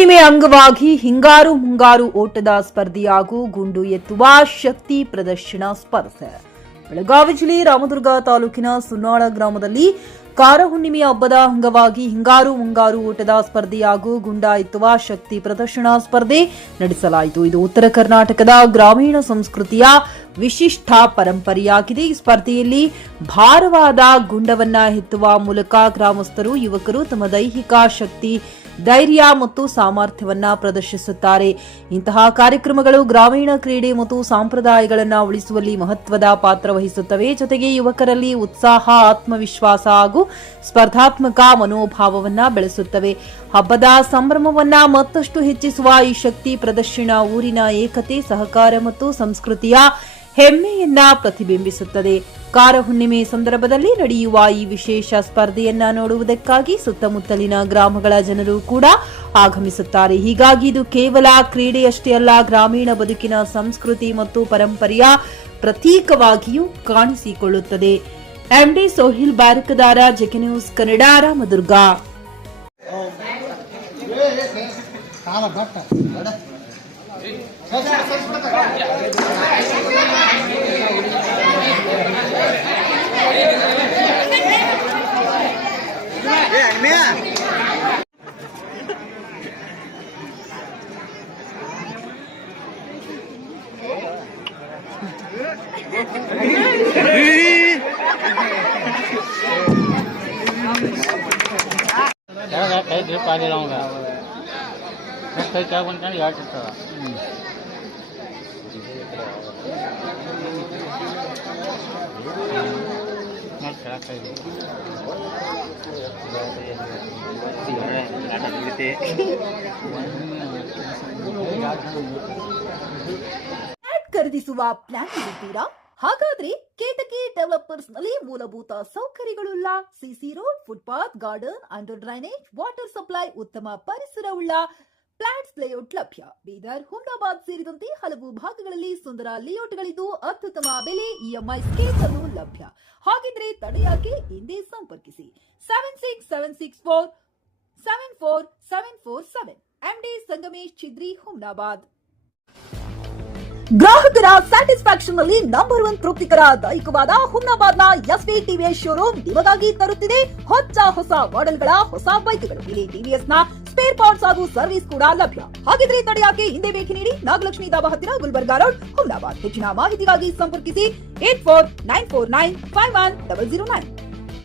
ಹುಣ್ಣಿಮೆ ಅಂಗವಾಗಿ ಹಿಂಗಾರು ಮುಂಗಾರು ಓಟದ ಸ್ಪರ್ಧೆ ಹಾಗೂ ಗುಂಡು ಎತ್ತುವ ಶಕ್ತಿ ಪ್ರದರ್ಶನ ಸ್ಪರ್ಧೆ. ಬೆಳಗಾವಿ ಜಿಲ್ಲೆ ರಾಮದುರ್ಗ ತಾಲೂಕಿನ ಸುನ್ನಾಳ ಗ್ರಾಮದಲ್ಲಿ ಕಾರ ಹುಣ್ಣಿಮೆಯ ಹಬ್ಬದ ಅಂಗವಾಗಿ ಹಿಂಗಾರು ಮುಂಗಾರು ಓಟದ ಸ್ಪರ್ಧೆ ಹಾಗೂ ಗುಂಡ ಎತ್ತುವ ಶಕ್ತಿ ಪ್ರದರ್ಶನ ಸ್ಪರ್ಧೆ ನಡೆಸಲಾಯಿತು. ಇದು ಉತ್ತರ ಕರ್ನಾಟಕದ ಗ್ರಾಮೀಣ ಸಂಸ್ಕೃತಿಯ ವಿಶಿಷ್ಟ ಪರಂಪರೆಯಾಗಿದೆ. ಈ ಸ್ಪರ್ಧೆಯಲ್ಲಿ ಭಾರವಾದ ಗುಂಡವನ್ನ ಎತ್ತುವ ಮೂಲಕ ಗ್ರಾಮಸ್ಥರು ಯುವಕರು ತಮ್ಮ ದೈಹಿಕ ಶಕ್ತಿ, ಧೈರ್ಯ ಮತ್ತು ಸಾಮರ್ಥ್ಯವನ್ನ ಪ್ರದರ್ಶಿಸುತ್ತಾರೆ. ಇಂತಹ ಕಾರ್ಯಕ್ರಮಗಳು ಗ್ರಾಮೀಣ ಕ್ರೀಡೆ ಮತ್ತು ಸಂಪ್ರದಾಯಗಳನ್ನು ಉಳಿಸುವಲ್ಲಿ ಮಹತ್ವದ ಪಾತ್ರ ವಹಿಸುತ್ತವೆ. ಜೊತೆಗೆ ಯುವಕರಲ್ಲಿ ಉತ್ಸಾಹ, ಆತ್ಮವಿಶ್ವಾಸ ಹಾಗೂ ಸ್ಪರ್ಧಾತ್ಮಕ ಮನೋಭಾವವನ್ನ ಬೆಳೆಸುತ್ತವೆ. ಹಬ್ಬದ ಸಂಭ್ರಮವನ್ನ ಮತ್ತಷ್ಟು ಹೆಚ್ಚಿಸುವ ಈ ಶಕ್ತಿ ಪ್ರದರ್ಶನ ಊರಿನ ಏಕತೆ, ಸಹಕಾರ ಮತ್ತು ಸಂಸ್ಕೃತಿಯ ಹೆಮ್ಮೆಯನ್ನ ಪ್ರತಿಬಿಂಬಿಸುತ್ತದೆ. ಕಾರ ಹುಣ್ಣಿಮೆ ಸಂದರ್ಭದಲ್ಲಿ ನಡೆಯುವ ಈ ವಿಶೇಷ ಸ್ಪರ್ಧೆಯನ್ನ ನೋಡುವುದಕ್ಕಾಗಿ ಸುತ್ತಮುತ್ತಲಿನ ಗ್ರಾಮಗಳ ಜನರು ಕೂಡ ಆಗಮಿಸುತ್ತಾರೆ. ಹೀಗಾಗಿ ಇದು ಕೇವಲ ಕ್ರೀಡೆಯಷ್ಟೇ ಅಲ್ಲ, ಗ್ರಾಮೀಣ ಬದುಕಿನ ಸಂಸ್ಕೃತಿ ಮತ್ತು ಪರಂಪರೆಯ ಪ್ರತೀಕವಾಗಿಯೂ ಕಾಣಿಸಿಕೊಳ್ಳುತ್ತದೆ. MD Sohil Barakadar, JK news Kannada, Ramdurg. पानी लाऊंगा क्या बन कर यार सकता ಖರೀದಿಸುವ ಪ್ಲಾನ್ ಇರುತ್ತೀರಾ? ಹಾಗಾದ್ರೆ ಕೇತಕಿ ಡೆವಲಪರ್ಸ್ ನಲ್ಲಿ ಮೂಲಭೂತ ಸೌಕರ್ಯಗಳುಳ್ಳ CC road, footpath, garden, under drainage, water supply, ಉತ್ತಮ ಪರಿಸರವುಳ್ಳ ಫ್ಲಾಟ್ಸ್ ಲೇಔಟ್ ಲಭ್ಯ. ಬೀದರ್, ಹುಮ್ನಾಬಾದ್ ಸೇರಿದಂತೆ ಹಲವು ಭಾಗಗಳಲ್ಲಿ ಸುಂದರ ಲೇಔಟ್ಗಳಿದ್ದು ಅತ್ಯುತ್ತಮ ಬೆಲೆ, ಇಎಂಐ ಸ್ಕೀಮ್ಸ್ ಅನ್ನು ಲಭ್ಯ. ಹಾಗಿದ್ರೆ ತಡೆಯಾಕೆ? ಹಿಂದೆ ಸಂಪರ್ಕಿಸಿ 7676474747 ಎಂಡಿ ಸಂಗಮೇಶ್ ಚಿದ್ರಿ, ಹುಮ್ನಾಬಾದ್. ಗ್ರಾಹಕರ ಸ್ಯಾಟಿಸ್ಫ್ಯಾಕ್ಷನ್ ನಲ್ಲಿ ನಂಬರ್ 1 ತೃಪ್ತಿಕರ ದೈಹಿಕವಾದ ಹುಮ್ನಾಬಾದ್ನ ಎಸ್ವಿ ಟಿವಿಎಸ್ ಶೋರೂಮ್ ನಿಮಗಾಗಿ ತರುತ್ತಿದೆ ಹೊಸ ಮಾಡೆಲ್ಗಳ ಹೊಸ ಬೈಕ್ಗಳು. ಇಲ್ಲಿ ಟಿವಿಎಸ್ ನ ಸ್ಪೇರ್ ಪಾರ್ಟ್ಸ್ ಹಾಗೂ ಸರ್ವಿಸ್ ಕೂಡ ಲಭ್ಯ. ಹಾಗಿದ್ರೆ ತಡೆಯಾಕೆ? ಹಿಂದೆ ಭೇಟಿ ನೀಡಿ, ನಾಗಲಕ್ಷ್ಮಿ ಧಾಬಾ ಹತ್ತಿರ, ಗುಲ್ಬರ್ಗಾ ರೋಡ್, ಹುಮ್ನಾಬಾದ್. ಹೆಚ್ಚಿನ ಮಾಹಿತಿಗಾಗಿ ಸಂಪರ್ಕಿಸಿ 8494951009.